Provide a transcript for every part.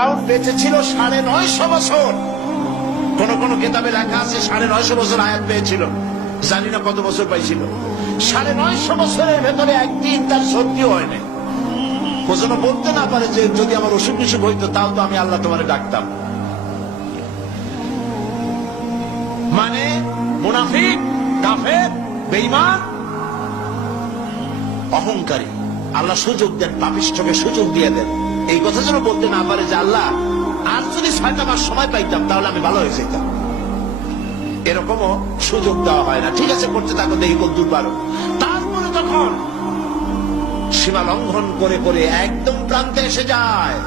ফেরাউন বেঁচে ছিল 950 বছর। কোন কোন কিতাবে লেখা আছে 950 বছর হায়াত পেয়েছিল, জানি না কত বছর পাইছিল। 950 বছরের ভেতরে একদিন তার সত্যি হয় না। ও যেন বলতে না পারে যে যদি আমার অসুখ বিসুখ হইতো তাও তো আমি আল্লাহ তোমারে ডাকতাম। মানে মুনাফিক, কাফের, বেঈমান, অহংকারী। আল্লাহ সুযোগ দেন, পাপিষ্ঠকে সুযোগ দিয়ে দেন। এই কথা যেন বলতে না পারে যে আল্লাহ আর যদি 6টা মাস সময় পাইতাম তাহলে আমি ভালো হয়ে যেতাম। এরকমও সুযোগ দেওয়া হয় না। ঠিক আছে, করতে থাকো, দেখি কোন দূর পারো। তারপরে তখন সীমা লঙ্ঘন করে করে একদম প্রান্তে এসে যায়,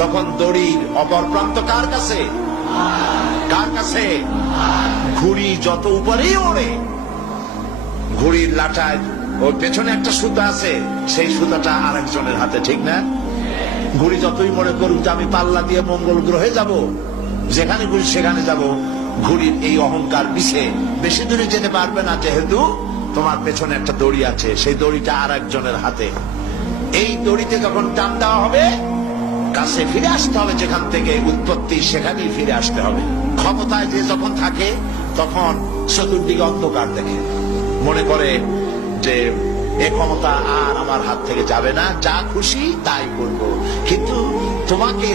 তখন দড়ির অপর প্রান্ত কার কাছে? কার কাছে? ঘুড়ি যত উপরেই ওড়ে, ঘুড়ির লাটায় ওর পেছনে একটা সুতা আছে, সেই সুতাটা আরেকজনের হাতে, ঠিক না? ঘুড়ি যতই মনে করুক যে আমি পাল্লা দিয়ে মঙ্গল গ্রহে যাব, যেখানে ঘুরি সেখানে যাব, ঘুড়ির এই অহংকার পিছে বেশি দূরে যেতে পারবে না, যেহেতু তোমার পেছনে একটা দড়ি আছে, সেই দড়িটা আরেকজনের হাতে। এই দড়িতে যখন টান দেওয়া হবে, কাছে ফিরে আসতে হবে, যেখান থেকে উৎপত্তি সেখানেই ফিরে আসতে হবে। ক্ষমতায় যে যখন থাকে তখন চতুর্দিকে অন্ধকার দেখে, মনে করে যে এ ক্ষমতা আর আমার হাত থেকে যাবে না, যা খুশি তাই করব। কিন্তু তোমাকে